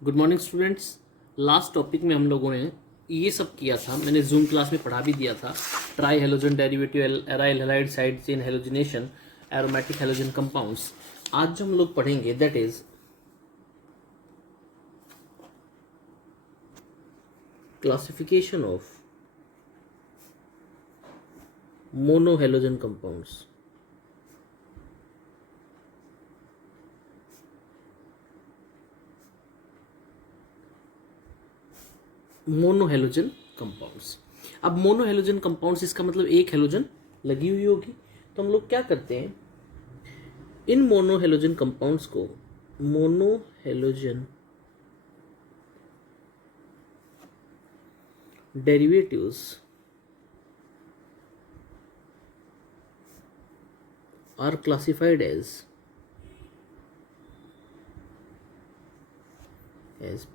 Good morning students. Last topic में हम लोगों ने ये सब किया था, मैंने जूम क्लास में पढ़ा भी दिया था। Try halogen derivative, aryl halide side chain halogenation, aromatic halogen compounds. आज जो हम लोग पढ़ेंगे that is classification of mono halogen compounds. Mono halogen compounds. अब मोनो हेलोजन कंपाउंड्स इसका मतलब एक हेलोजन लगी हुई होगी। तो हम लोग क्या करते हैं, इन मोनो हेलोजन कंपाउंड्स को mono halogen derivatives are classified as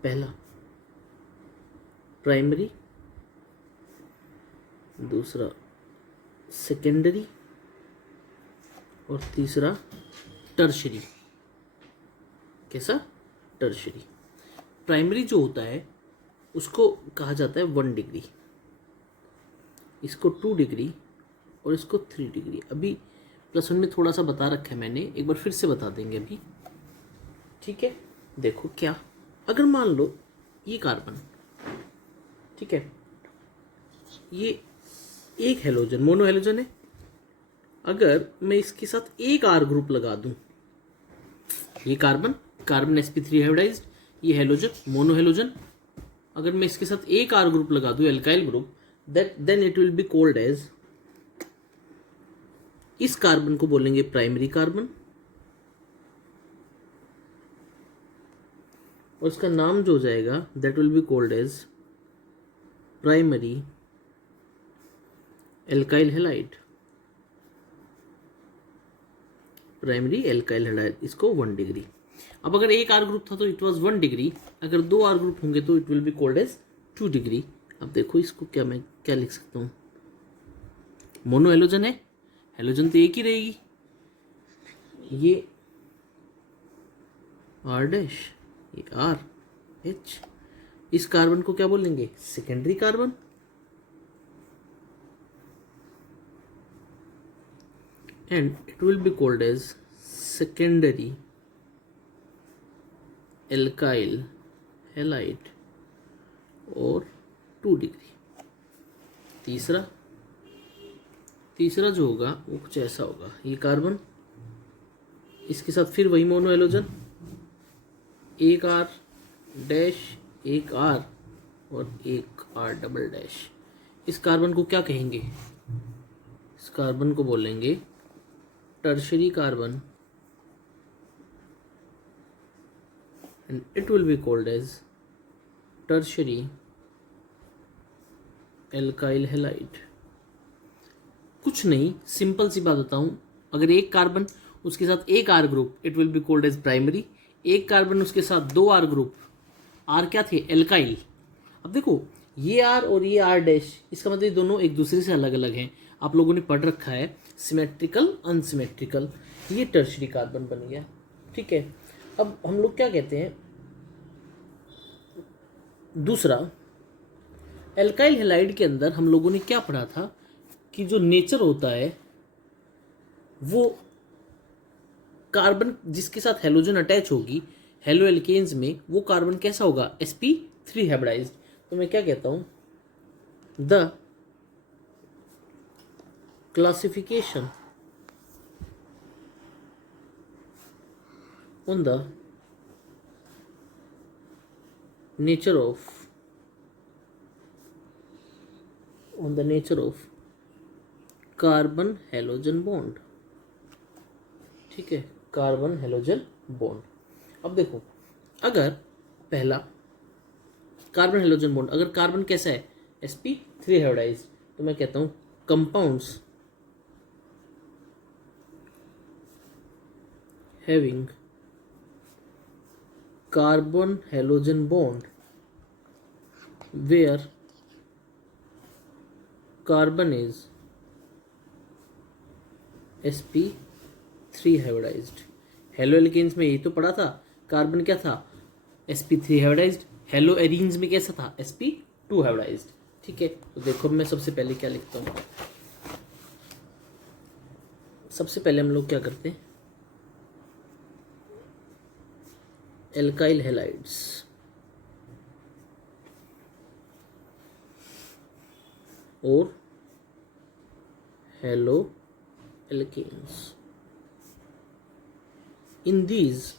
पहला प्राइमरी, दूसरा सेकेंडरी और तीसरा टर्शरी। कैसा? टर्शरी। प्राइमरी जो होता है उसको कहा जाता है 1 डिग्री, इसको 2 डिग्री और इसको 3 डिग्री। अभी +1 में थोड़ा सा बता रखा है मैंने, एक बार फिर से बता देंगे अभी। ठीक है, देखो क्या, अगर मान लो ये कार्बन, ठीक है, ये एक हेलोजन मोनो हेलोजन है। अगर मैं इसके साथ एक आर ग्रुप लगा दूं, ये कार्बन sp3 हाइब्रिडाइज्ड, ये हेलोजन मोनो हेलोजन, अगर मैं इसके साथ एक आर ग्रुप लगा दूं, alkyl group, then it will be called as, इस कार्बन को बोलेंगे प्राइमरी कार्बन और इसका नाम जो हो जाएगा that will be called as primary alkyl halide. Primary alkyl halide, इसको 1 डिग्री। अब अगर एक आर ग्रुप था तो इट वाज 1 डिग्री, अगर 2 आर ग्रुप होंगे तो it will be called as 2 degree. अब देखो इसको क्या, मैं क्या लिख सकता हूँ, मोनो हेलोजन है, हेलोजन तो एक ही रहेगी, ये आर डैश, ये आर एच। इस कार्बन को क्या बोलेंगे? Secondary carbon. And it will be called as secondary alkyl halide और 2 डिग्री। तीसरा जो होगा वो कुछ ऐसा होगा, ये कार्बन, इसके साथ फिर वही मोनो हेलोजन, एक आर डैश, एक आर और एक आर डबल डैश। इस कार्बन को क्या कहेंगे? इस कार्बन को बोलेंगे tertiary carbon and it will be called as tertiary alkyl halide. कुछ नहीं, सिंपल सी बात बताऊं, अगर एक कार्बन उसके साथ एक R group, it will be called as primary. एक कार्बन उसके साथ 2 आर ग्रुप, आर क्या थे? एल्काइल। अब देखो ये आर और ये आर डैश, इसका मतलब ये दोनों एक दूसरे से अलग अलग हैं। आप लोगों ने पढ़ रखा है सिमेट्रिकल अनसिमेट्रिकल, ये टर्शरी कार्बन बन गया। ठीक है, अब हम लोग क्या कहते हैं, दूसरा एल्काइल हैलाइड के अंदर हम लोगों ने क्या पढ़ा था कि जो नेचर होता है वो कार्बन जिसके साथ हेलोजन अटैच होगी हेलो एल्केन्स में, वो कार्बन कैसा होगा? sp3 hybridised. तो मैं क्या कहता हूं, the classification on the nature of carbon halogen bond. ठीक है, कार्बन हेलोजन बॉन्ड। अब देखो, अगर पहला कार्बन हेलोजन बॉन्ड, अगर कार्बन कैसा है? sp3 हाइब्रिडाइज्ड, तो मैं कहता हूं compounds having carbon halogen bond where carbon is sp3 hybridised. Haloalkanes में यही तो पढ़ा था, कार्बन क्या था? sp3 hybridised. हेलो एरीन्स में कैसा था, sp2 हाइब्रिडाइज्ड। ठीक है, तो देखो मैं सबसे पहले क्या लिखता हूँ। सबसे पहले हम लोग क्या करते हैं, एल्काइल हैलाइड्स और haloalkanes. In these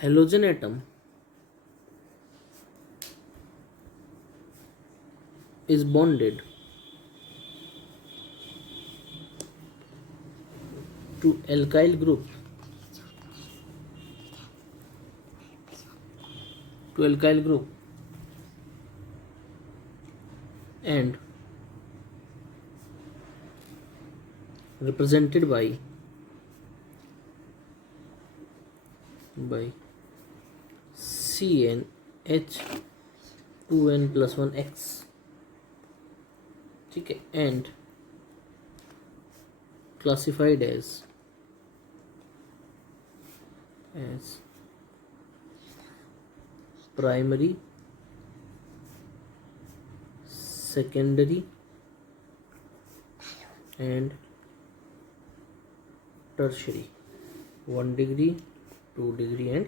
halogen atom is bonded to alkyl group and represented by CnH2n+1x। ठीक है, and classified as primary, secondary and tertiary, 1 degree, 2 degree and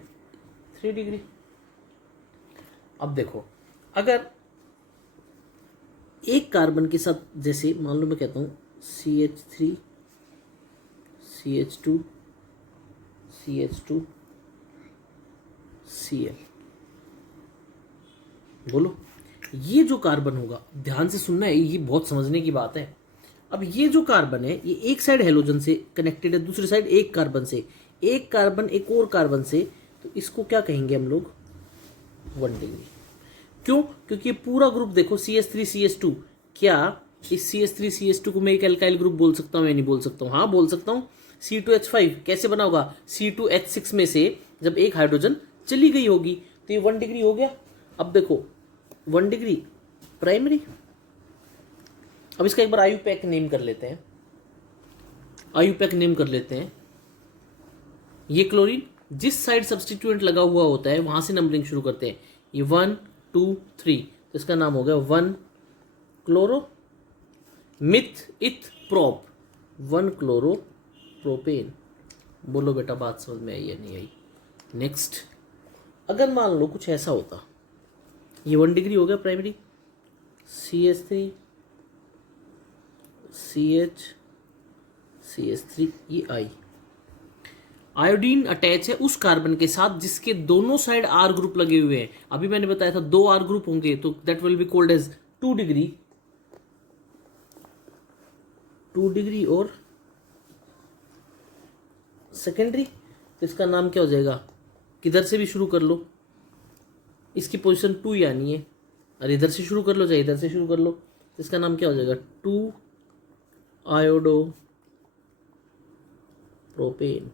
3 degree। अब देखो, अगर एक कार्बन के साथ, जैसे मान लो मैं कहता हूँ CH3 CH2 CH2 Cl, बोलो ये जो कार्बन होगा, ध्यान से सुनना है, ये बहुत समझने की बात है। अब ये जो कार्बन है, ये एक साइड हेलोजन से कनेक्टेड है, दूसरी साइड एक कार्बन से, एक कार्बन एक और कार्बन से, तो इसको क्या कहेंगे हम लोग, 1 डिग्री। क्यों, क्योंकि ये पूरा ग्रुप देखो CH3 CH2, क्या इस CH3 CH2 को मैं एक एल्काइल ग्रुप बोल सकता हूँ या नहीं बोल सकता हूँ, हाँ बोल सकता हूँ। C2H5 कैसे बना होगा, C2H6 में से जब एक हाइड्रोजन चली गई होगी, तो ये 1 डिग्री हो गया। अब देखो 1 डिग्री प्राइमरी। अब इसका एक बार आयुपैक नेम कर लेते हैं, आयुपैक नेम कर लेते हैं। ये क्लोरीन जिस साइड सब्सटीट्यूएंट लगा हुआ होता है वहां से नंबरिंग शुरू करते हैं, ये 1 2 3, तो इसका नाम हो गया 1 क्लोरो मिथ इथ प्रोप, 1 क्लोरो प्रोपेन। बोलो बेटा बात समझ में आई या नहीं आई। नेक्स्ट, अगर मान लो कुछ ऐसा होता, ये 1 डिग्री हो गया प्राइमरी, CH3 CH CH3 ये आई। आयोडीन अटैच है उस कार्बन के साथ जिसके दोनों साइड R ग्रुप लगे हुए हैं। अभी मैंने बताया था 2 R ग्रुप होंगे, तो that will be called as 2 degree, 2 degree और सेकेंडरी, तो इसका नाम क्या हो जाएगा, किधर से भी शुरू कर लो, इसकी पोजीशन 2 ही आनी है, और इधर से शुरू कर लो चाहे इधर से शुरू कर लो, तो इसका नाम क्या हो जाएगा, 2 आयोडो प्रोपेन।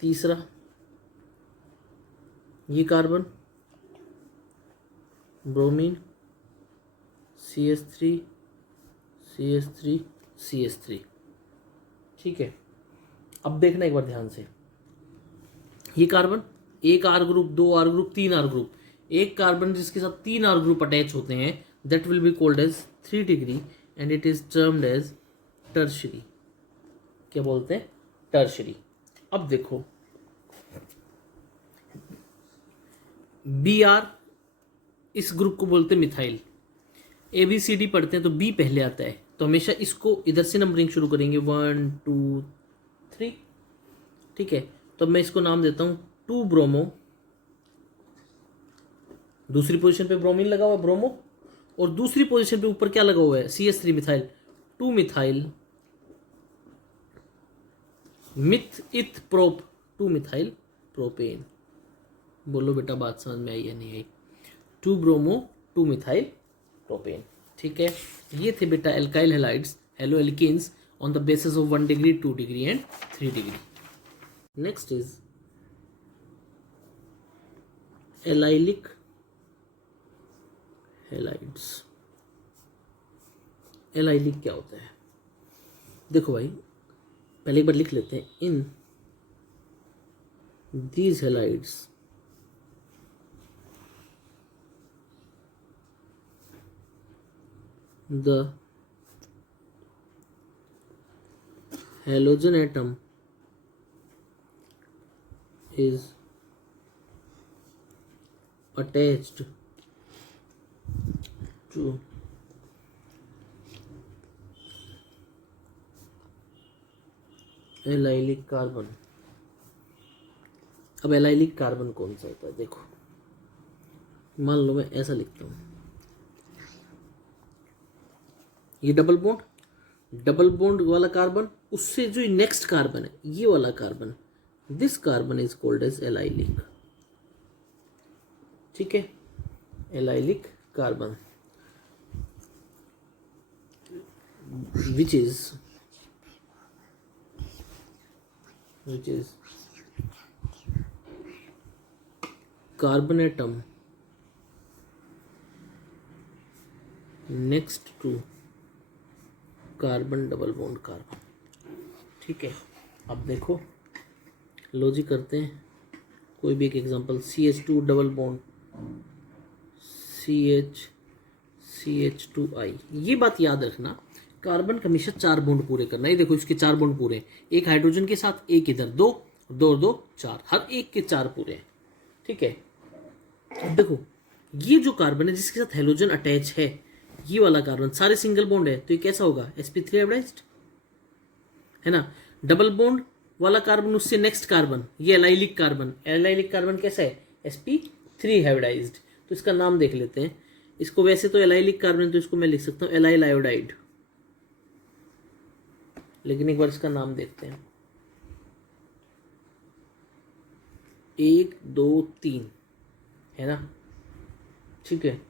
तीसरा, ये carbon bromine CH3 CH3 CH3। ठीक है, अब देखना एक बार ध्यान से, ये कार्बन एक R group, 2 R group, 3 R group, एक कार्बन जिसके साथ 3 R ग्रुप अटैच होते हैं, that will be called as 3 degree and it is termed as tertiary. क्या बोलते हैं, टर्शरी। अब देखो Br, इस ग्रुप को बोलते हैं मिथाइल। ABCD पढ़ते हैं तो B पहले आता है, तो हमेशा इसको इधर से नंबरिंग शुरू करेंगे 1 2 3। ठीक है, तो मैं इसको नाम देता हूं 2 ब्रोमो, दूसरी पोजीशन पे ब्रोमीन लगा हुआ है ब्रोमो, और दूसरी पोजीशन पे ऊपर क्या लगा हुआ है, CH3 मिथाइल, 2 मिथाइल मिथ इथ प्रोप, 2 मिथाइल प्रोपेन। बोलो बेटा बात समझ में आई या नहीं आई। 2 ब्रोमो 2 मिथाइल प्रोपेन। ठीक है, ये थे बेटा alkyl halides, halo alkanes on the basis of 1 degree 2 degree and 3 degree. Next is allylic halides. Allylic क्या होता है, देखो भाई पहले एक बार लिख लेते हैं, in these halides the halogen atom is attached to allylic carbon. अब एलाइलिक कार्बन कौन सा होता है देखो, मान लो मैं ऐसा लिखता हूँ, ये डबल बॉन्ड वाला कार्बन, उससे जो नेक्स्ट कार्बन है ये वाला carbon, this carbon is called as allylic. ठीक है, allylic carbon which is carbon atom next to carbon double bond carbon. ठीक है, अब देखो लॉजिक करते हैं, कोई भी एक example, CH2 double bond CH2I। ये बात याद रखना, कार्बन का हमेशा 4 बॉन्ड पूरे करना। ये देखो इसके 4 बॉन्ड पूरे हैं, एक हाइड्रोजन के साथ, एक इधर, 2 2 2 4, हर एक के 4 पूरे हैं। ठीक है, अब देखो ये जो कार्बन है जिसके साथ हेलोजन अटैच है, ये वाला कार्बन सारे सिंगल बॉन्ड है, तो ये कैसा होगा, sp3 हाइब्रिडाइज्ड है ना। डबल बॉन्ड वाला कार्बन, उससे नेक्स्ट कार्बन, ये एलाइलिक कार्बन कैसा है, sp3 हाइब्रिडाइज्ड। तो इसका नाम देख लेते हैं, इसको वैसे तो एलाइलिक कार्बन, तो इसको मैं लिख सकता हूँ एलाइल आयोडाइड, लेकिन एक बार इसका नाम देखते हैं, 1 2 3 है ना। ठीक है,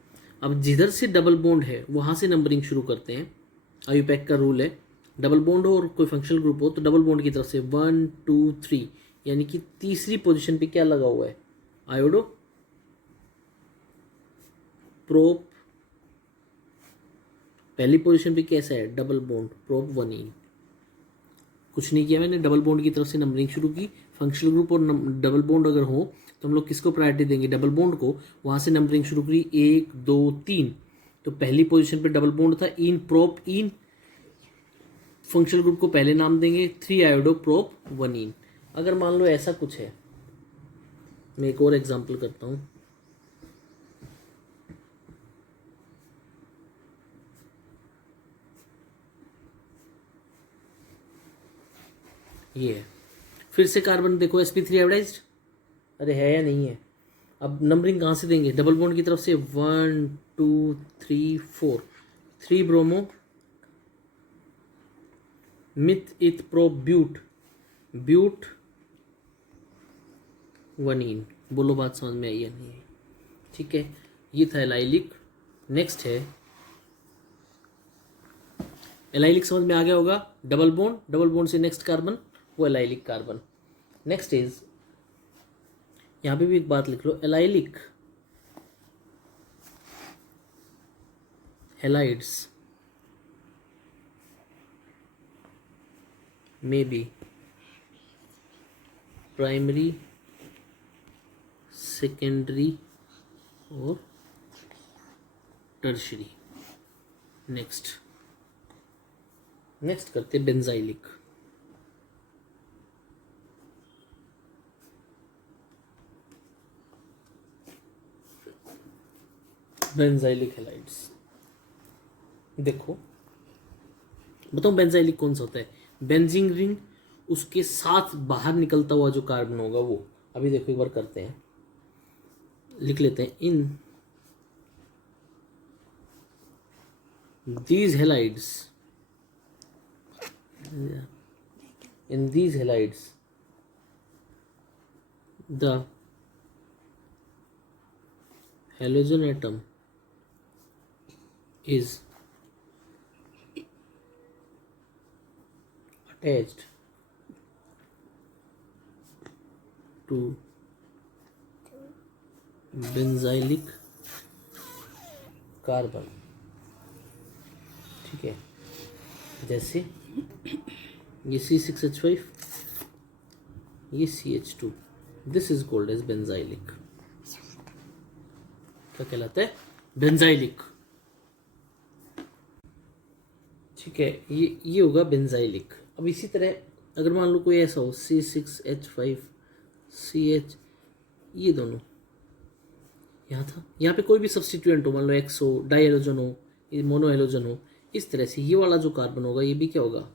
अब जिधर से डबल बॉन्ड है वहां से नंबरिंग शुरू करते हैं। आयुपैक का रूल है, डबल बॉन्ड हो और कोई फंक्शनल ग्रुप हो तो डबल बॉन्ड की तरफ से 1 2 3, यानी कि तीसरी पोजीशन पे क्या लगा हुआ है, आयोडो प्रोप। पहली पोजीशन पे कैसा है, डबल बॉन्ड प्रोप 1 कुछ नहीं किया मैंने, डबल बॉन्ड की तरफ से नंबरिंग शुरू की। फंक्शनल ग्रुप और डबल बॉन्ड अगर हो तो हम लोग किसको प्रायोरिटी देंगे, डबल बॉन्ड को। वहां से नंबरिंग शुरू करी 1 2 3, तो पहली पोजीशन पे डबल बॉन्ड था, इन प्रोप इन, फंक्शनल ग्रुप को पहले नाम देंगे 3 आयोडो प्रोप 1 अगर मान लो ऐसा कुछ है, मैं एक और एग्जांपल करता हूँ, ये है, फिर से कार्बन देखो sp3 हाइब्रिडाइज्ड, अरे है या नहीं है। अब नंबरिंग कहाँ से देंगे, डबल बॉन्ड की तरफ से 1 2 3 4, 3 bromo meth eth prop but 1 बोलो बात समझ में आई या नहीं। ठीक है, ये था एलाइलिक। नेक्स्ट है एलाइलिक, समझ में आ गया होगा, डबल बॉन्ड से नेक्स्ट कार्बन वो एलाइलिक कार्बन। नेक्स्ट इज, यहां पे भी एक बात लिख लो, allylic halides may be primary, secondary और टर्शरी। नेक्स्ट करते हैं बेंजाइलिक। बेंजाइलिक हेलाइड्स, देखो बताओ बेंजाइलिक कौन सा होता है, बेंजीन रिंग, उसके साथ बाहर निकलता हुआ जो कार्बन होगा वो। अभी देखो एक बार करते हैं, लिख लेते हैं, in these halides the halogen atom is attached to benzylic carbon. ठीक है, जैसे ये C6H5, ये CH2, this is called as benzylic. क्या कहलाता है? बेंजाइलिक। ठीक है, ये होगा बेंजाइलिक। अब इसी तरह अगर मान लो कोई ऐसा हो C6H5CH, ये दोनों यहाँ था, यहाँ पे कोई भी सब्सटीट्यूएंट हो, मान लो एक्स हो, डाई हेलोजन हो, ये मोनो हेलोजन हो, इस तरह से ये वाला जो कार्बन होगा ये भी क्या होगा?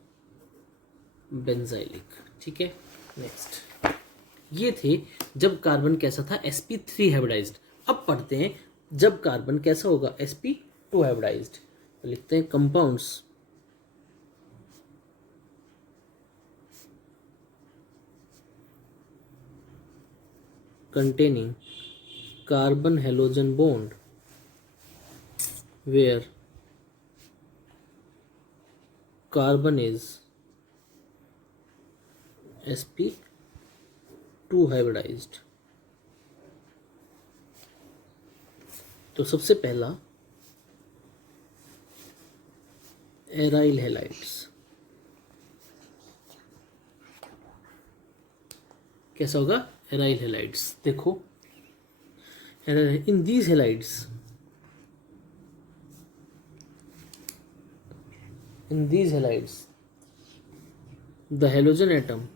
बेंजाइलिक। ठीक है, नेक्स्ट ये थे जब कार्बन कैसा था? sp3 hybridised. अब पढ़ते हैं जब कार्बन कैसा होगा? sp2 hybridised. तो लिखते हैं compounds containing carbon halogen bond where carbon is sp2 hybridized। तो सबसे पहला एराइल हैलाइड्स। कैसा होगा? Aryl halides. देखो in these halides, the halogen atom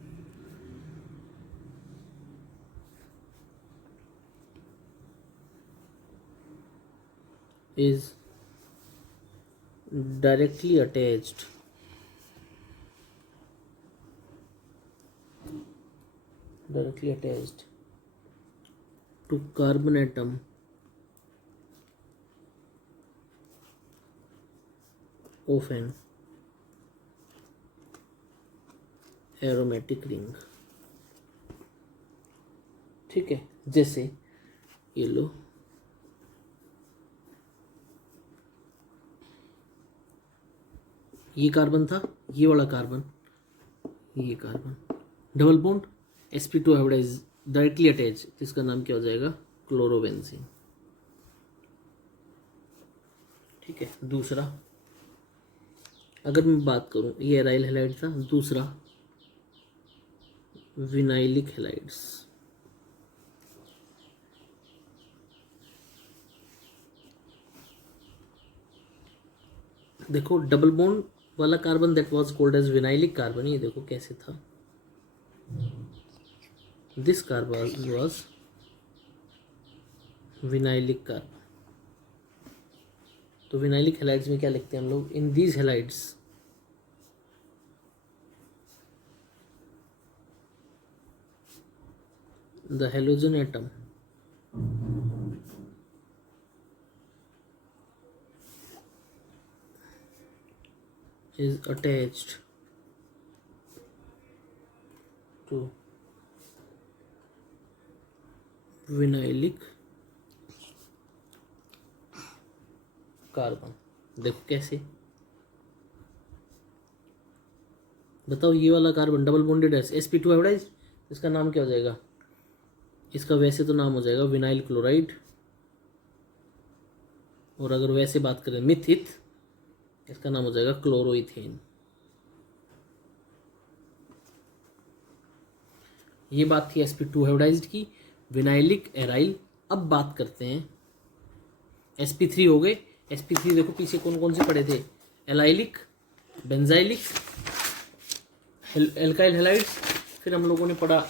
is directly attached to carbon atom of an aromatic ring। ठीक है, जैसे ये लो, ये कार्बन था, ये वाला कार्बन, ये carbon, double bond sp2 hybridize directly attach, इसका नाम क्या हो जाएगा? क्लोरोबेंजीन। ठीक है, दूसरा अगर मैं बात करूं, ये एराइल हैलाइड था, दूसरा विनाइलिक हैलाइड्स। देखो डबल बॉन्ड वाला carbon that was called as vinylic carbon, ये देखो कैसे था, this carbon was vinylic carbon. तो विनाइलिक हैलाइड्स में क्या लिखते हैं हम लोग? In these halides the halogen atom is attached to vinylic carbon. देखो कैसे, बताओ ये वाला कार्बन डबल बॉन्डेड है sp2 हाइब्रिडाइज, इसका नाम क्या हो जाएगा? इसका वैसे तो नाम हो जाएगा विनाइल क्लोराइड, और अगर वैसे बात करें मिथित, इसका नाम हो जाएगा क्लोरोइथेन। ये बात थी sp2 हाइब्रिडाइज्ड की, विनाइलिक एराइल। अब बात करते हैं sp3 हो गए। sp3 देखो पीछे कौन कौन से पड़े थे? एलाइलिक, बेंजाइलिक, एल्काइल हैलाइड्स, फिर हम लोगों ने पढ़ा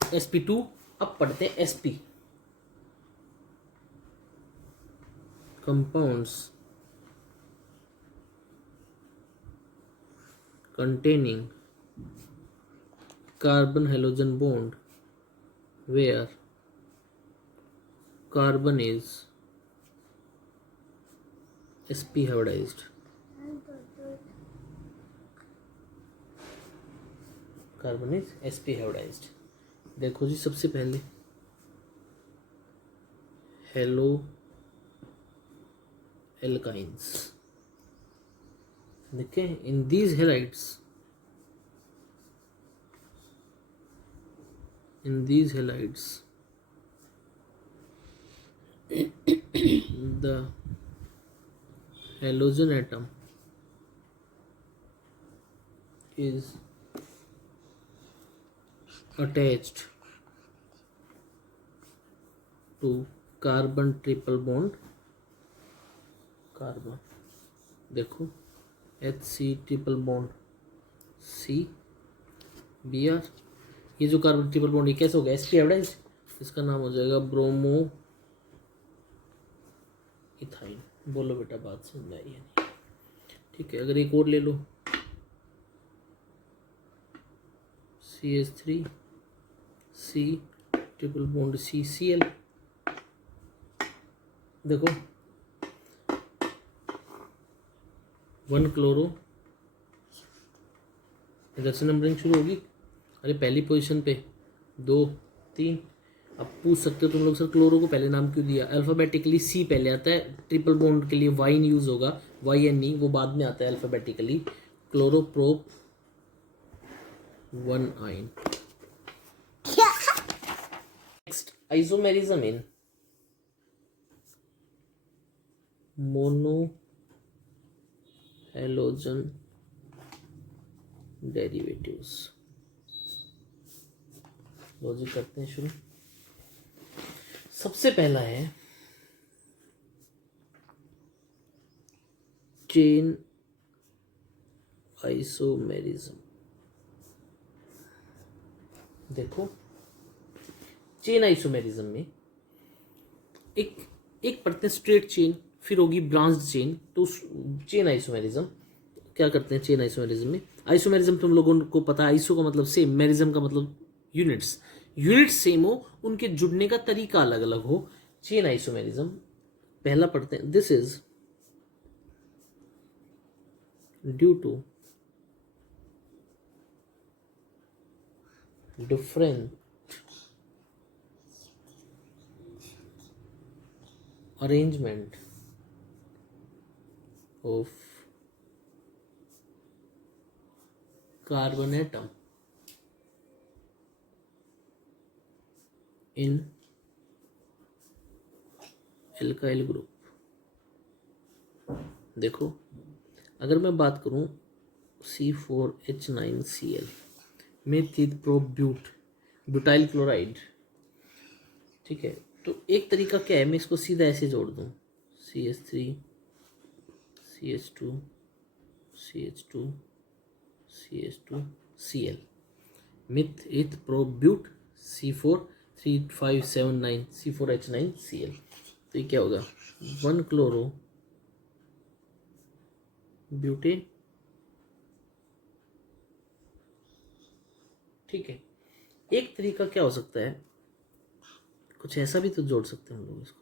sp2। अब पढ़ते हैं sp, compounds containing carbon halogen bond where carbon is sp hybridized। Carbon is sp hybridized। देखो जी, सबसे पहले हेलो एल्काइंस, देखें in these halides, the halogen atom is attached to carbon triple bond carbon, देखो HC triple bond CBr, ये जो carbon triple bond ये कैसे हो गया sp एवरेज, इसका नाम हो जाएगा ब्रोमो इथाइल। बोलो बेटा बात समझ में आई है नहीं? ठीक है, अगर एक और ले लो CH3 C triple bond CCl, देखो 1 क्लोरो, इधर से नंबरिंग शुरू होगी। अरे पहली पोजीशन पे 2 3। अब पूछ सकते हो तुम लोग सर क्लोरो को पहले नाम क्यों दिया, अल्फ़ाबेटिकली C पहले आता है, ट्रिपल बॉन्ड के लिए वाइन यूज़ होगा, YN वो बाद में आता है अल्फ़ाबेटिकली। क्लोरोप्रोप 1 आइन। Next isomerism in mono halogen derivatives. Logic करते हैं शुरू। सबसे पहला है चेन आइसोमेरिज्म। देखो चेन आइसोमेरिज्म में एक पढ़ते हैं स्ट्रेट चेन, फिर होगी ब्रांच्ड चेन। तो चेन आइसोमेरिज्म क्या करते हैं चेन आइसोमेरिज्म में, आइसोमेरिज्म तुम लोगों को पता है, आइसो का मतलब सेम, मेरिज्म का मतलब यूनिट्स, यूनिट्स सेम हो, उनके जुड़ने का तरीका अलग अलग हो। चेन आइसोमेरिज्म पहला पढ़ते हैं, this is due to different arrangement of carbon atom in alkyl group। देखो अगर मैं बात करूं C4H9Cl मेथिल प्रोब्यूट ब्यूटाइल क्लोराइड, ठीक है, तो एक तरीका क्या है, मैं इसको सीधा ऐसे जोड़ दूं CH3 CH2 CH2 CH2 Cl myth इथ प्रोब्यूट C4 3 5 7 9 C4H9Cl। तो ये क्या होगा 1 क्लोरो ब्यूटेन, ठीक है। एक तरीका क्या हो सकता है, कुछ ऐसा भी तो जोड़ सकते हैं हम लोग इसको,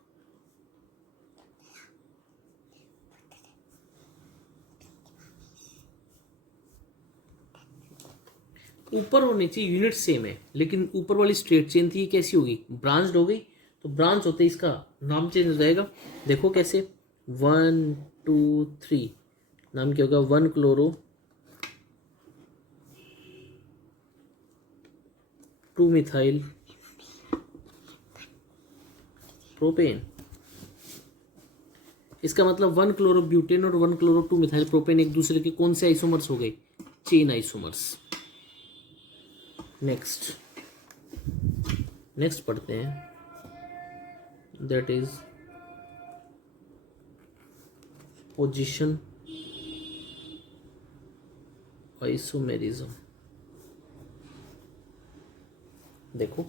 ऊपर होनी चाहिए यूनिट सेम है, लेकिन ऊपर वाली स्ट्रेट चेन थी कैसी होगी, ब्रांच्ड हो गई। तो ब्रांच होते इसका नाम चेंज हो जाएगा। देखो कैसे 1 2 3 नाम क्या होगा 1 क्लोरो 2 मिथाइल प्रोपेन। इसका मतलब 1 क्लोरो ब्यूटेन और 1 क्लोरो 2 मिथाइल प्रोपेन एक दूसरे के कौन से आइसोमर्स हो गए, चेन आइसोमर्स। नेक्स्ट पढ़ते हैं, दैट इज पोजीशन आइसोमेरिज्म। देखो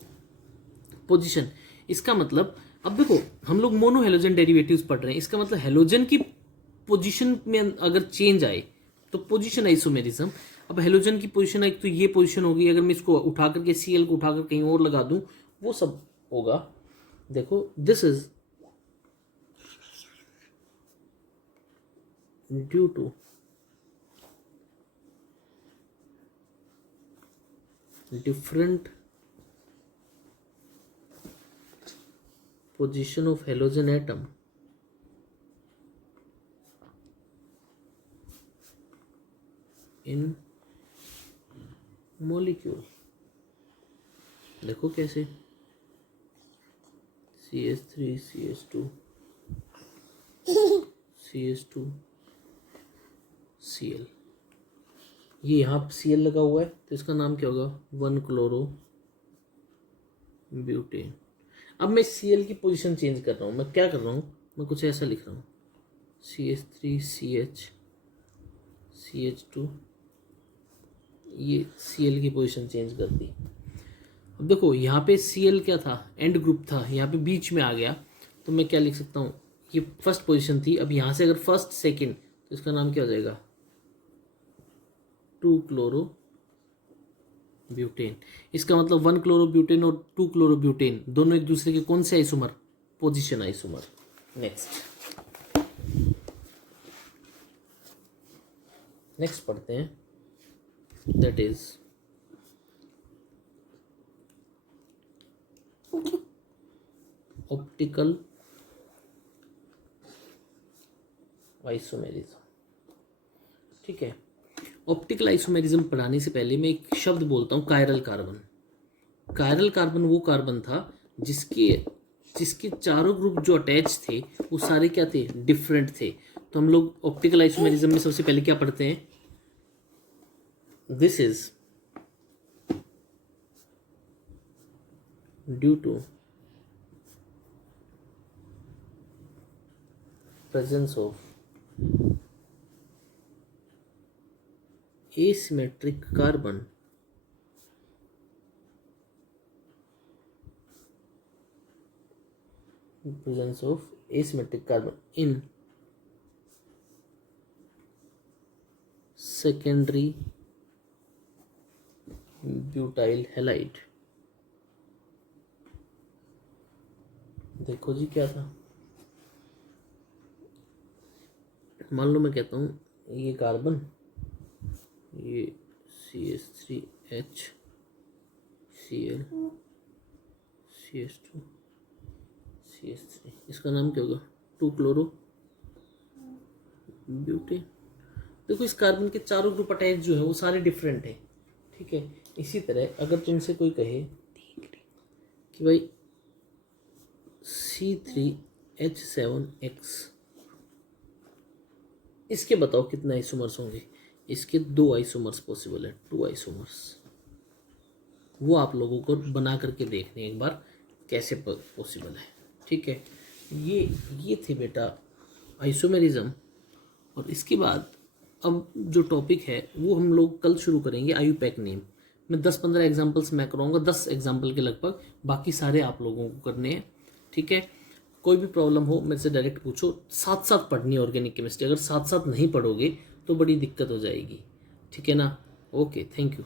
पोजीशन, इसका मतलब अब देखो हम लोग मोनो हेलोजन डेरिवेटिव्स पढ़ रहे हैं, इसका मतलब हेलोजन की पोजीशन में अगर चेंज आए तो पोजीशन आइसोमेरिज्म। अब हेलोजन की पोजीशन आई तो ये पोजीशन होगी, अगर मैं इसको उठा करके Cl को उठाकर कहीं और लगा दूं वो सब होगा। देखो this is due to different position of halogen atom in molecule। देखो कैसे CH3 CH2 CH2 Cl, ये यहाँ Cl लगा हुआ है तो इसका नाम क्या होगा 1 क्लोरो ब्यूटेन। अब मैं Cl की पोजीशन चेंज कर रहा हूँ। मैं क्या कर रहा हूँ, मैं कुछ ऐसा लिख रहा हूँ, CH3CH CH2, ये Cl की पोजीशन चेंज कर दी। अब देखो यहाँ पे Cl क्या था, एंड ग्रुप था, यहाँ पे बीच में आ गया, तो मैं क्या लिख सकता हूँ, ये फर्स्ट पोजीशन थी। अब यहाँ से अगर फर्स्ट सेकंड, तो इसका नाम क्या हो जाएगा, 2 क्लोरो ब्यूटेन। इसका मतलब 1 क्लोरो ब्यूटेन और 2 क्लोरो ब्यूटेन दोनों एक दूसरे के कौन से आइसोमर, पोजीशन आइसोमर। नेक्स्ट पढ़ते हैं, दैट इज ऑप्टिकल आइसोमेरिज्म। ठीक है, ऑप्टिकल आइसोमेरिज्म पढ़ाने से पहले मैं एक शब्द बोलता हूँ, कायरल कार्बन। कायरल कार्बन वो कार्बन था जिसके जिसके चारों ग्रुप जो अटैच थे वो सारे क्या थे, डिफरेंट थे। तो हम लोग ऑप्टिकल आइसोमेरिज्म में सबसे पहले क्या पढ़ते हैं, this is due to presence of asymmetric carbon in secondary butyl halide। देखो जी क्या था, मान लो मैं कहता हूँ ये कार्बन, ये CH3H Cl CH2 CH3, इसका नाम क्या होगा, 2 क्लोरो ब्यूटेन। देखो इस कार्बन के चारों ग्रुप अटैच जो है वो सारे डिफरेंट है। ठीक है, इसी तरह अगर तुमसे कोई कहे कि भाई C3H7X, इसके बताओ कितने आइसोमर्स होंगे, इसके 2 आइसोमर्स पॉसिबल है, 2 आइसोमर्स। वो आप लोगों को बना करके देखने एक बार कैसे पॉसिबल है। ठीक है, ये थे बेटा आइसोमेरिज्म। और इसके बाद अब जो टॉपिक है वो हम लोग कल शुरू करेंगे, आयुपैक नेम। मैं 10-15 एग्जाम्पल्स मैं कराऊंगा, 10 एग्जाम्पल के लगभग, बाकी सारे आप लोगों को करने हैं। ठीक है, कोई भी प्रॉब्लम हो मेरे से डायरेक्ट पूछो। साथ साथ पढ़नी है ऑर्गेनिक केमिस्ट्री, अगर साथ साथ नहीं पढ़ोगे तो बड़ी दिक्कत हो जाएगी। ठीक है ना, ओके, थैंक यू।